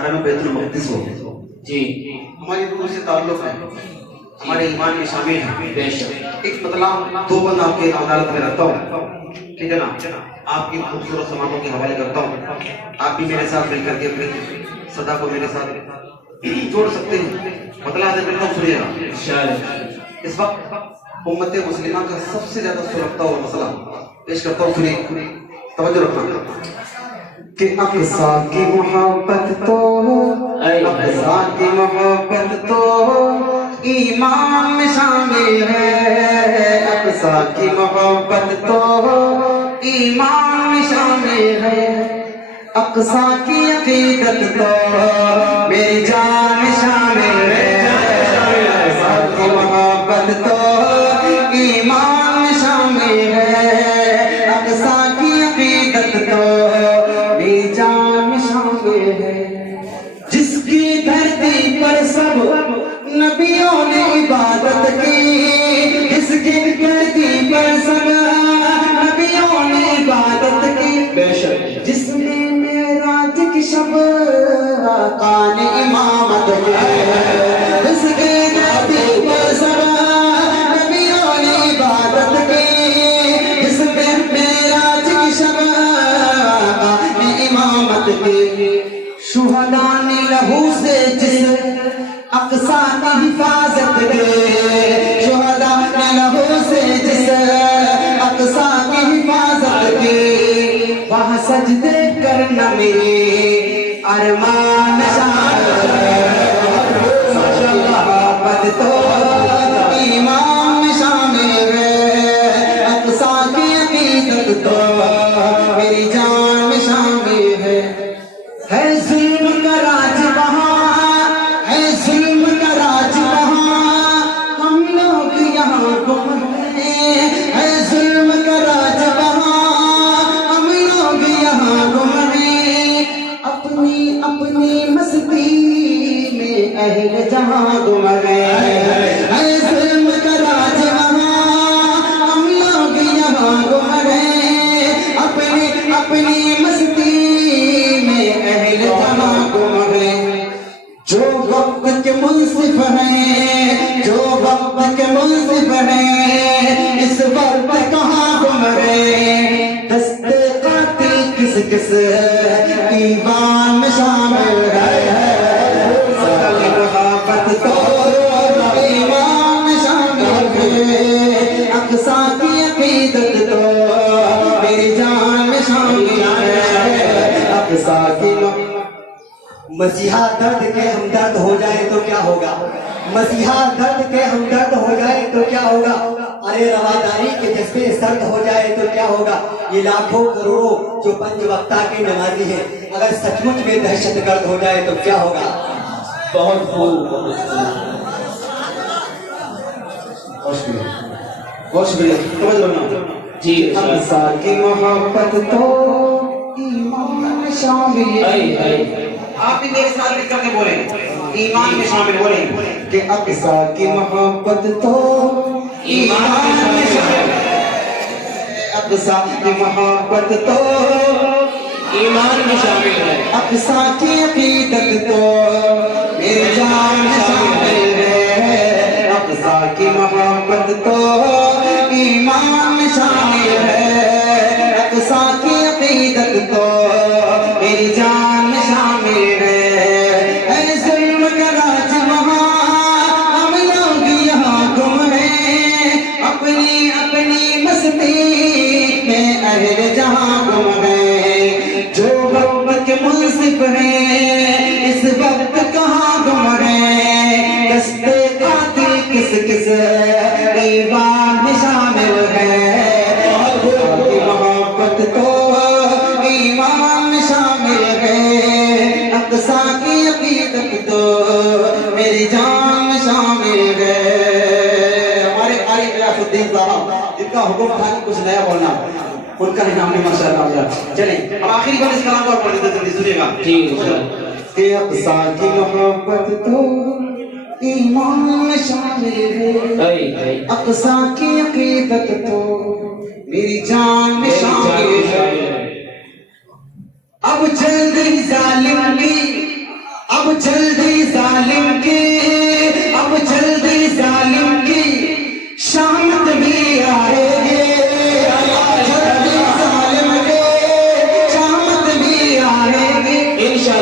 حرم بیت المقدس ہو جی ہماری روح سے تعلق ہے، ہمارے ایمان میں شامل ہے۔ بے شک ایک مطلب دو بند آپ کے عدالت میں رکھتا ہوں، ٹھیک ہے نا؟ آپ کی خوبصورت سماعتوں کے حوالے کرتا ہوں، آپ بھی میرے ساتھ مل کر کے اپنے صدا کو میرے ساتھ جوڑ سکتے ہیں۔ مطلب حاضر کرتا ہوں، سنیے گا انشاءاللہ۔ اس وقت امت مسلمہ کا سب سے زیادہ سلگتا ہوا مسئلہ پیش کرتا ہوں، سنیے، توجہ رکھنا کہ اقصا کی محبت تو اقصا کی محبت تو ایمان میں شامل ہے، اقصا کی محبت تو ایمان میں شامل ہے، اقصا کی عقیدت تو میری جان میں شامل ہے، اقصا کی محبت تو ایمان میں شامل ہے، اقصا کی عقیدت تو میری جان میں شامل ہے، جس کی دھرتی پر سب نبیوں نے عبادت کی، جس کی دھرتی پر سب نبیوں نے عبادت کی، بے شک جس میں معراج کی شب آقا نے امامت کی، جس کی دھرتی پر سب نبیوں نے عبادت کی، جس میں معراج کی شب آقا نے امامت کی، شہداء نے لہو سے جس اقصا کی حفاظت کی، شہداء نے لہو سے جس اقصا کی حفاظت کی، وہاں سجدے کرنا میرے ارمان شامل ہے، محبت تو ایمان میں شامل ہے، اقصا کی عقیدت تو میری جان میں شامل ہے ظلم کا راج وہاں، ہے ظلم کا راج وہاں، ہم لوگ یہاں گم ہیں، ہے ظلم کا راج وہاں، ہم لوگ یہاں گم ہیں، اپنی اپنی مستی میں اہل جہاں گم ہیں، ہے ظلم کا راج وہاں، ہم لوگ یہاں گم ہیں، اپنی اپنی مستی میں اہل جہاں گم ہیں، جو وقت کے منصف ہیں، جو وقت کے منصف ہیں، اس وقت کہاں گم ہیں، دستے قاتل کس کس ایوان میں شامل ہے، محبت تو ایمان میں شامل ہے، اقصا کی عقیدت تو میری جان میں شامل ہے، اقصا کی مسیحا درد کے ہمدرد ہو جائے تو کیا ہوگا، مسیحا درد کے ہمدرد ہو جائے تو کیا ہوگا، ارے رواداری کے جذبے سرد ہو جائے تو کیا ہوگا، یہ لاکھوں کروڑوں جو پنج وقتہ کے نمازی ہیں اگر سچ مچ میں دہشت گرد ہو جائے تو کیا ہوگا۔ بہت خوب، بہت بہت شکریہ، توجہ رکھنا جی اقصا کی محبت تو ایمان میں شامل ہے، آپ بھی میرے ساتھ مل کر کے بولیں، ایمان میں شامل بولیں کہ اقصا کی محبت تو ایمان میں شامل ہے، اقصا کی محبت تو ایمان میں شامل ہے، اقصا کی عقیدت تو میری جان میں شامل ہے، اقصا کی محبت تو ایمان میں شامل ہے، اقصا کی عقیدت تو میری جان میں شامل ہے، اے ظلم کا راج وہاں، ہم لوگ یہاں گم ہیں، اپنی اپنی مستی میں اہل جہاں گم ہیں، جو وقت کے منصف ہیں اس وقت کہاں گم ہیں، دستے قاتل کس کس ایوان میں شامل ہے، کی محبت تو ایمان میں شامل ہے، اقصا کی عقیدت تو میری جان میں شامل ہے۔ ہمارے قاری غیاث الدین صاحب جن کا حکم تھا کہ کچھ نیا بولنا، ان کا نام نے ماشاءاللہ چلیں اب آخری بار اس کلام کو اور پڑھ لیتے جلدی سنیے گا کہ اقصا کی محبت تو ایمان میں شامل ہے، اقصا کی عقیدت تو میری جان میں شامل ہے، اب جلد ہی ظالم بھی